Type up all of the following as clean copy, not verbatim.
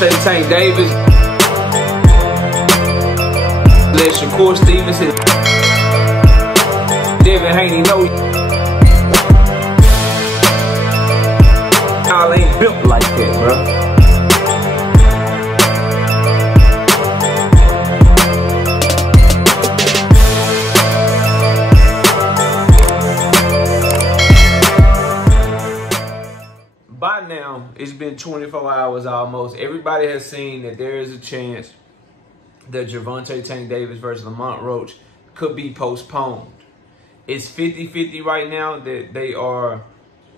Gervonta Tank Davis. Let Shakur Stevenson. Devin Haney know y'all ain't built like that, bro. By now, it's been 24 hours almost. Everybody has seen that there is a chance that Gervonta Tank Davis versus Lamont Roach could be postponed. It's 50-50 right now that they are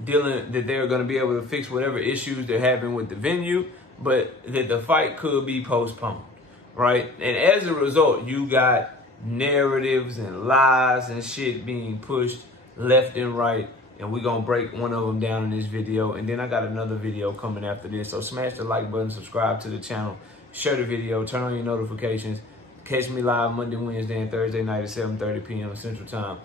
that they're going to be able to fix whatever issues they're having with the venue, but that the fight could be postponed, right? And as a result, you got narratives and lies and shit being pushed left and right. And we're going to break one of them down in this video. And then I got another video coming after this. So smash the like button, subscribe to the channel, share the video, turn on your notifications. Catch me live Monday, Wednesday, and Thursday night at 7:30 p.m. Central Time.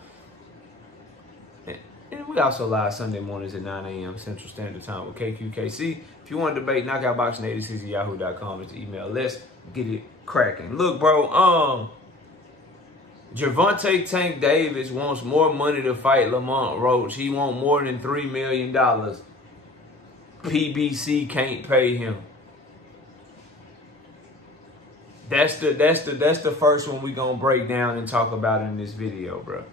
And we also live Sunday mornings at 9 a.m. Central Standard Time with KQKC. If you want to debate, knockoutboxing86@yahoo.com is the email. Let's get it cracking. Look, bro, Gervonta Tank Davis wants more money to fight Lamont Roach. He wants more than $3 million. PBC can't pay him. That's the first one we're gonna break down and talk about in this video, bro.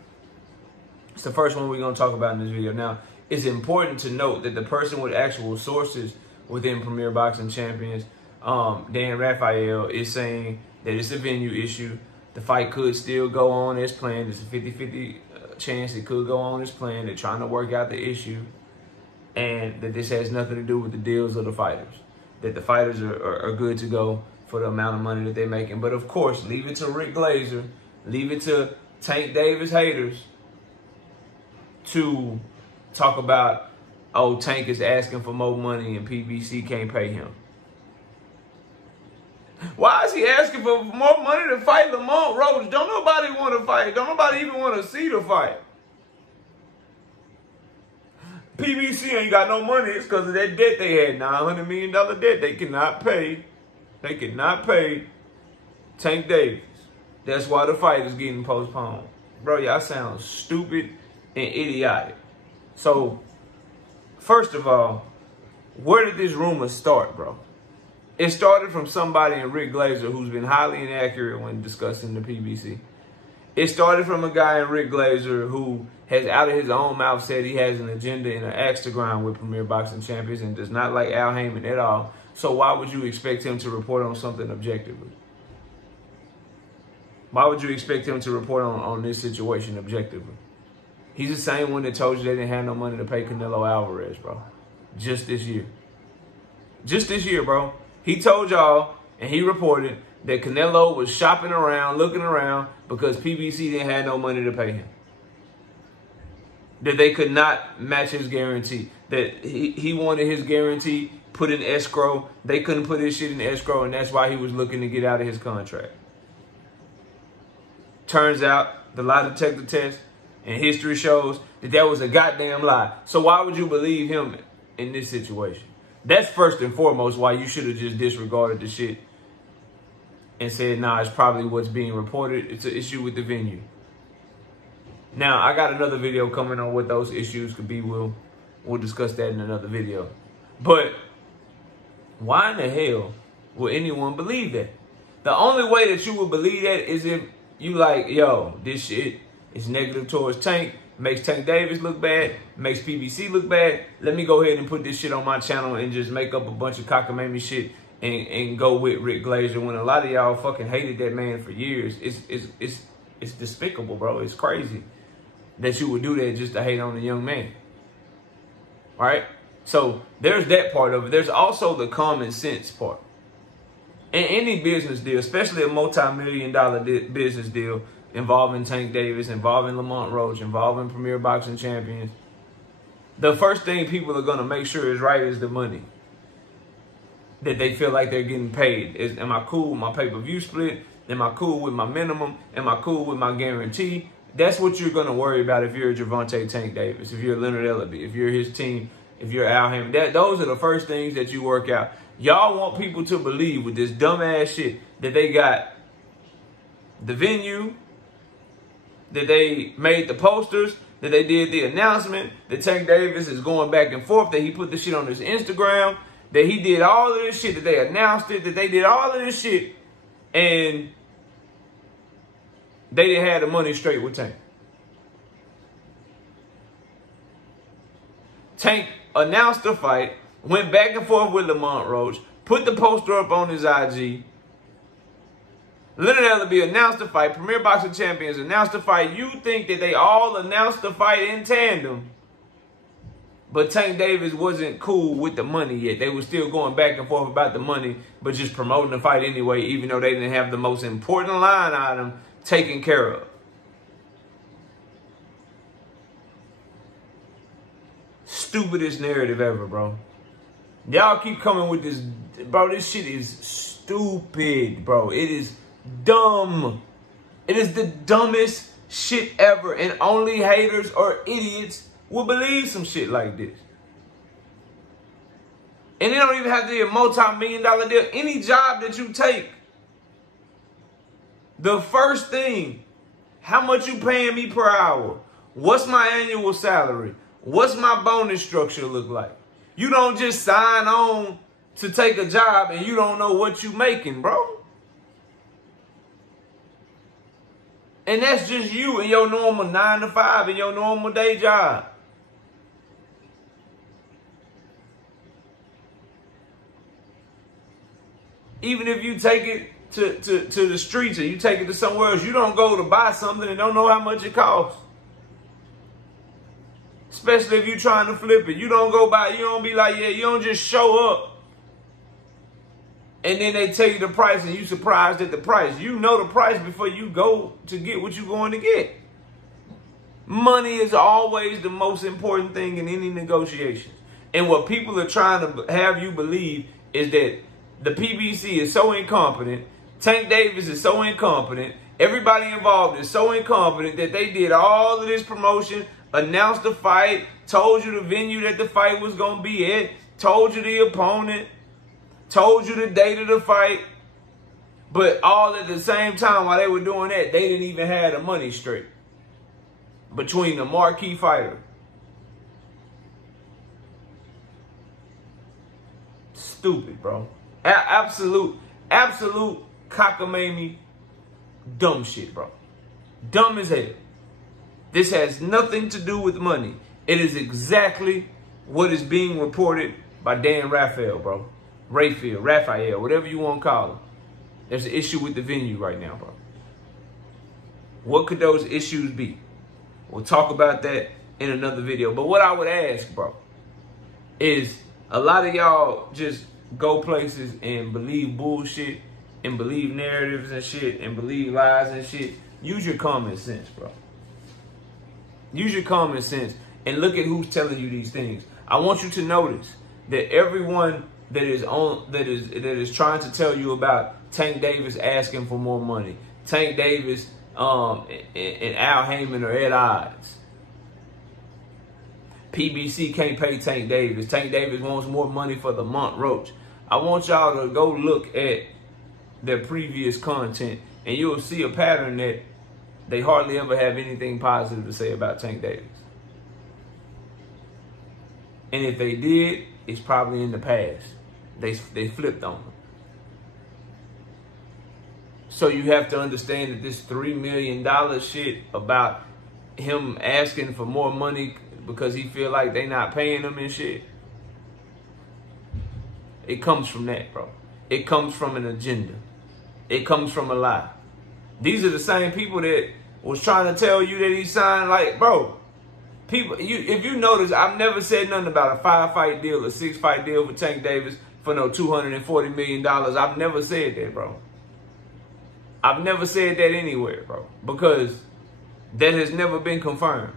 It's the first one we're gonna talk about in this video. Now, it's important to note that the person with actual sources within Premier Boxing Champions, Dan Raphael, is saying that it's a venue issue. The fight could still go on as planned. It's a 50-50 chance it could go on as planned. They're trying to work out the issue. And that this has nothing to do with the deals of the fighters. That the fighters are good to go for the amount of money that they're making. But of course, leave it to Rick Glazer, leave it to Tank Davis haters to talk about, oh, Tank is asking for more money and PBC can't pay him. Why is he asking for more money to fight Lamont Roach? Don't nobody want to fight. Don't nobody even want to see the fight. PBC ain't got no money. It's because of that debt they had. $900 million debt they cannot pay. They cannot pay Tank Davis. That's why the fight is getting postponed. Bro, y'all sound stupid and idiotic. So, first of all, where did this rumor start, bro? It started from somebody in Rick Glazer who's been highly inaccurate when discussing the PBC. It started from a guy in Rick Glazer who has out of his own mouth said he has an agenda and an axe to grind with Premier Boxing Champions and does not like Al Heyman at all. So why would you expect him to report on something objectively? Why would you expect him to report on this situation objectively? He's the same one that told you they didn't have no money to pay Canelo Alvarez, bro. Just this year. Just this year, bro. He told y'all, and he reported, that Canelo was shopping around, looking around, because PBC didn't have no money to pay him. That they could not match his guarantee. That he wanted his guarantee put in escrow. They couldn't put his shit in escrow, and that's why he was looking to get out of his contract. Turns out, the lie detector test and history shows that that was a goddamn lie. So why would you believe him in this situation? That's first and foremost why you should have just disregarded the shit and said, nah, it's probably what's being reported. It's an issue with the venue. Now, I got another video coming on what those issues could be. We'll discuss that in another video. But why in the hell would anyone believe that? The only way that you would believe that is if you like, yo, this shit is negative towards Tank. Makes Tank Davis look bad, makes PBC look bad. Let me go ahead and put this shit on my channel and just make up a bunch of cockamamie shit and go with Rick Glazer when a lot of y'all fucking hated that man for years. It's despicable, bro. It's crazy that you would do that just to hate on a young man. All right? So there's that part of it. There's also the common sense part. In any business deal, especially a multi-million-dollar business deal, involving Tank Davis, involving Lamont Roach, involving Premier Boxing Champions, the first thing people are going to make sure is right is the money. That they feel like they're getting paid. Am I cool with my pay-per-view split? Am I cool with my minimum? Am I cool with my guarantee? That's what you're going to worry about if you're a Gervonta Tank Davis, if you're Leonard Ellaby, if you're his team if you're Al Heyman. Those are the first things that you work out. Y'all want people to believe with this dumbass shit that they got the venue, that they made the posters, that they did the announcement, that Tank Davis is going back and forth, that he put the shit on his Instagram, that he did all of this shit, that they announced it, that they did all of this shit, and they didn't have the money straight with Tank. Tank announced the fight, went back and forth with Lamont Roach, put the poster up on his IG. Leonard Ellerbe announced the fight. Premier Boxing Champions announced the fight. You think that they all announced the fight in tandem, but Tank Davis wasn't cool with the money yet. They were still going back and forth about the money, but just promoting the fight anyway, even though they didn't have the most important line item taken care of. Stupidest narrative ever, bro. Y'all keep coming with this, bro. This shit is stupid, bro. It is dumb. It is the dumbest shit ever, and only haters or idiots will believe some shit like this. And they don't even have to be a multi-million-dollar deal. Any job that you take, the first thing, how much you paying me per hour? What's my annual salary? What's my bonus structure look like? You don't just sign on to take a job and you don't know what you making, bro. And that's just you in your normal 9 to 5, in your normal day job. Even if you take it to the streets or you take it to somewhere else, you don't go to buy something and don't know how much it costs. Especially if you're trying to flip it. You don't go buy, you don't be like, yeah, you don't just show up and then they tell you the price and you surprised at the price. You know the price before you go to get what you're going to get. Money is always the most important thing in any negotiations. And what people are trying to have you believe is that the PBC is so incompetent, Tank Davis is so incompetent, everybody involved is so incompetent that they did all of this promotion, announced the fight, told you the venue that the fight was going to be at, told you the opponent, told you the date of the fight, but all at the same time while they were doing that, they didn't even have the money straight between the marquee fighter. Stupid, bro. Absolute cockamamie dumb shit, bro. Dumb as hell. This has nothing to do with money. It is exactly what is being reported by Dan Raphael, bro. Raphael, whatever you want to call him. There's an issue with the venue right now, bro. What could those issues be? We'll talk about that in another video. But what I would ask, bro, is a lot of y'all just go places and believe bullshit and believe narratives and shit and believe lies and shit. Use your common sense, bro. Use your common sense and look at who's telling you these things. I want you to notice that everyone that is trying to tell you about Tank Davis asking for more money, Tank Davis and Al Heyman are at odds. PBC can't pay Tank Davis. Tank Davis wants more money for Lamont Roach. I want y'all to go look at their previous content and you'll see a pattern that they hardly ever have anything positive to say about Tank Davis. And if they did, it's probably in the past. They flipped on him. So you have to understand that this $3 million shit about him asking for more money because he feel like they not paying him and shit, it comes from that, bro. It comes from an agenda. It comes from a lie. These are the same people that was trying to tell you that he signed, like, bro, people, if you notice, I've never said nothing about a 5-fight deal, a 6-fight deal for Tank Davis for no $240 million. I've never said that, bro. I've never said that anywhere, bro, because that has never been confirmed.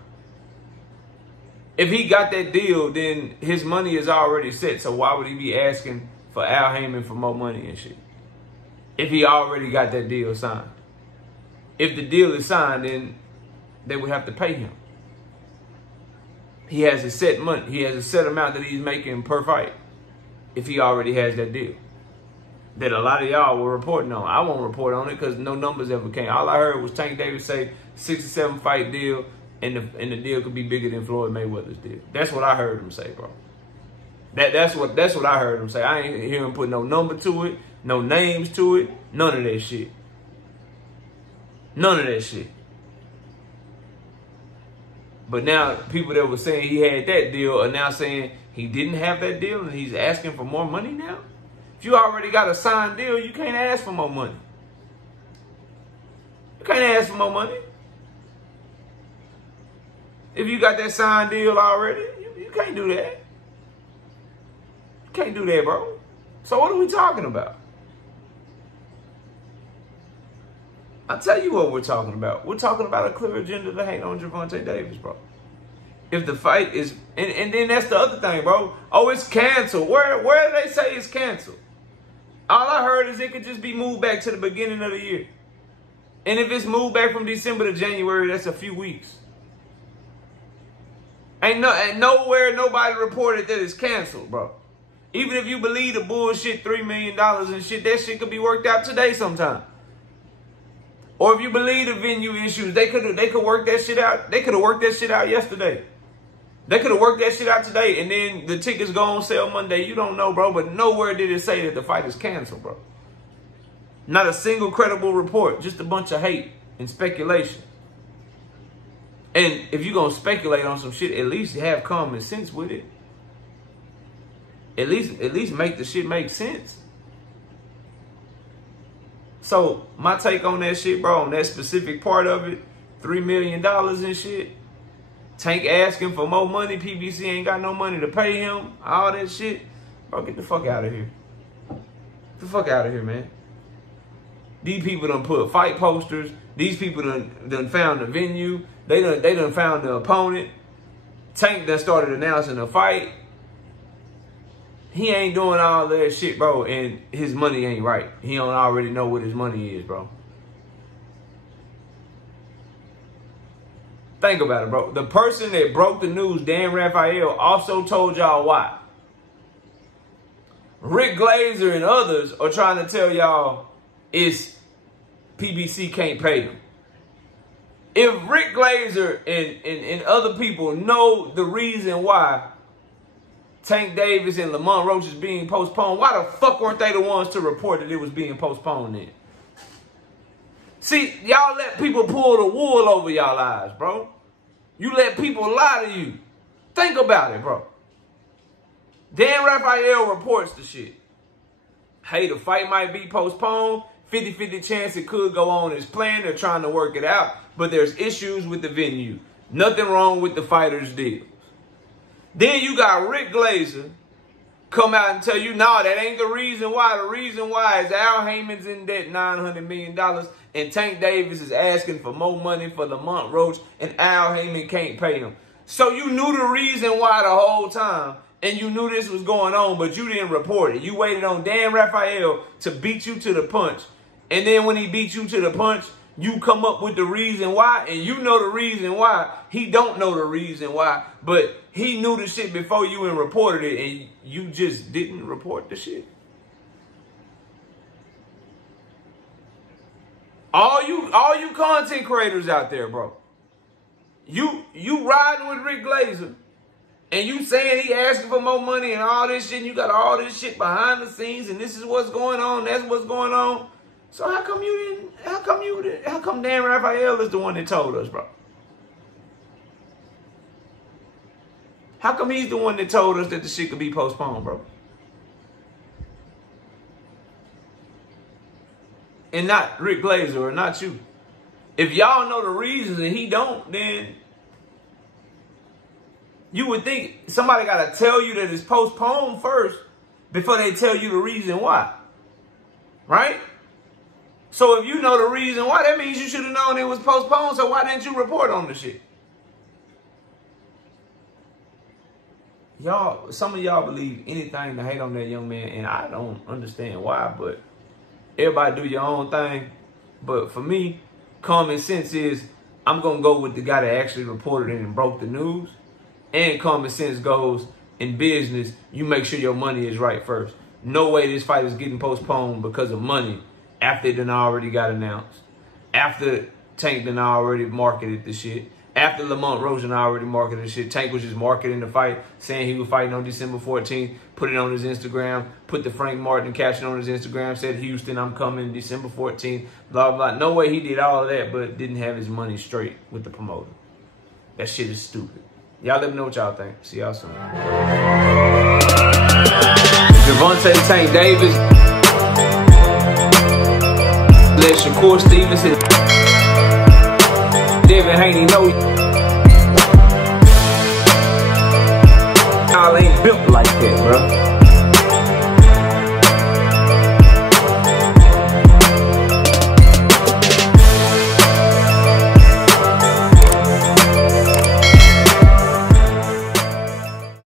If he got that deal, then his money is already set. So why would he be asking for Al Heyman for more money and shit? If he already got that deal signed. If the deal is signed, then they would have to pay him. he has a set money. He has a set amount that he's making per fight if he already has that deal. That a lot of y'all were reporting on. I won't report on it because no numbers ever came. All I heard was Tank Davis say 6 or 7 fight deal, and the deal could be bigger than Floyd Mayweather's deal. That's what I heard him say, bro. That's what I heard him say. I ain't hear him put no number to it, no names to it, none of that shit. None of that shit. But now people that were saying he had that deal are now saying he didn't have that deal and he's asking for more money now. If you already got a signed deal, you can't ask for more money. You can't ask for more money. If you got that signed deal already, you can't do that. You can't do that, bro. So what are we talking about? I'll tell you what we're talking about. We're talking about a clear agenda to hate on Gervonta Davis, bro. If the fight is, and then that's the other thing, bro. Oh, it's canceled. Where do they say it's canceled? All I heard is it could just be moved back to the beginning of the year. And if it's moved back from December to January, that's a few weeks. Ain't nowhere nobody reported that it's canceled, bro. Even if you believe the bullshit $3 million and shit, that shit could be worked out today sometime. Or if you believe the venue issues, they could work that shit out. They could have worked that shit out yesterday. They could have worked that shit out today, and then the tickets go on sale Monday. You don't know, bro, but nowhere did it say that the fight is canceled, bro. Not a single credible report, just a bunch of hate and speculation. And if you're going to speculate on some shit, at least have common sense with it. At least make the shit make sense. So my take on that shit, bro, on that specific part of it, $3 million and shit. Tank asking for more money. PBC ain't got no money to pay him. All that shit. Bro, get the fuck out of here. Get the fuck out of here, man. These people done put fight posters. These people done found the venue. They done found the opponent. Tank done started announcing a fight. He ain't doing all that shit, bro, and his money ain't right. He don't already know what his money is, bro. Think about it, bro. The person that broke the news, Dan Raphael, also told y'all why. Rick Glazer and others are trying to tell y'all it's PBC can't pay them. If Rick Glazer and other people know the reason why Tank Davis and Lamont Roach is being postponed, why the fuck weren't they the ones to report that it was being postponed then? See, y'all let people pull the wool over y'all eyes, bro. You let people lie to you. Think about it, bro. Dan Raphael reports the shit. Hey, the fight might be postponed. 50-50 chance it could go on as planned. They're trying to work it out. But there's issues with the venue. Nothing wrong with the fighters' deals. Then you got Rick Glazer come out and tell you, nah, that ain't the reason why. The reason why is Al Heyman's in debt $900 million and Tank Davis is asking for more money for Lamont Roach and Al Heyman can't pay him. So you knew the reason why the whole time and you knew this was going on, but you didn't report it. You waited on Dan Raphael to beat you to the punch. And then when he beat you to the punch, you come up with the reason why, and you know the reason why. He don't know the reason why, but he knew the shit before you and reported it, and you just didn't report the shit. All you content creators out there, bro. You riding with Rick Glazer, and you saying he asking for more money and all this shit, and you got all this shit behind the scenes, and this is what's going on, that's what's going on. So how come Dan Raphael is the one that told us, bro? How come he's the one that told us that the shit could be postponed, bro? And not Rick Glazer or not you. If y'all know the reasons and he don't, then you would think somebody got to tell you that it's postponed first before they tell you the reason why. Right? So if you know the reason why, that means you should have known it was postponed. So why didn't you report on the shit? Y'all, some of y'all believe anything to hate on that young man, and I don't understand why, but everybody do your own thing. But for me, common sense is I'm going to go with the guy that actually reported it and broke the news. and common sense goes in business, you make sure your money is right first. No way this fight is getting postponed because of money after it done already got announced. After Tank done already marketed the shit. After Lamont, Roach done already marketed the shit. Tank was just marketing the fight, saying he was fighting on December 14th, put it on his Instagram, put the Frank Martin caption on his Instagram, said, Houston, I'm coming December 14th, blah, blah. No way he did all of that, but didn't have his money straight with the promoter. That shit is stupid. Y'all let me know what y'all think. See y'all soon. Gervonta Tank Davis. Let Shakur Stevenson. Devin Haney know.